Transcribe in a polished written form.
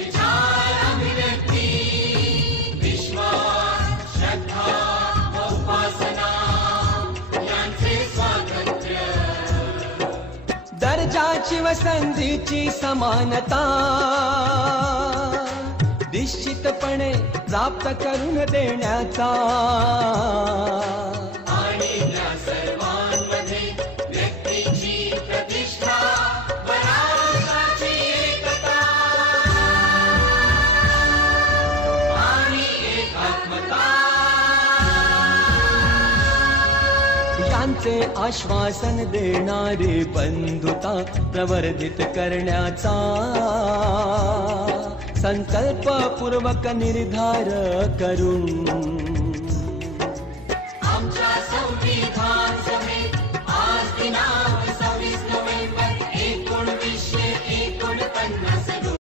विचार अभिव्यक्ती विश्वास श्रद्धा व उपासना यांचे स्वातंत्र्य दर्जाची व संधीची समानता निश्चितपणे प्राप्त करून देण्याचा आणि त्या सर्वांमध्ये व्यक्तीची प्रतिष्ठा व राष्ट्राची एकता आणि एकात्मता यांचे आश्वासन देणारी बंधुता प्रवर्धित करण्याचा संकल्पपूर्वक निर्धार करून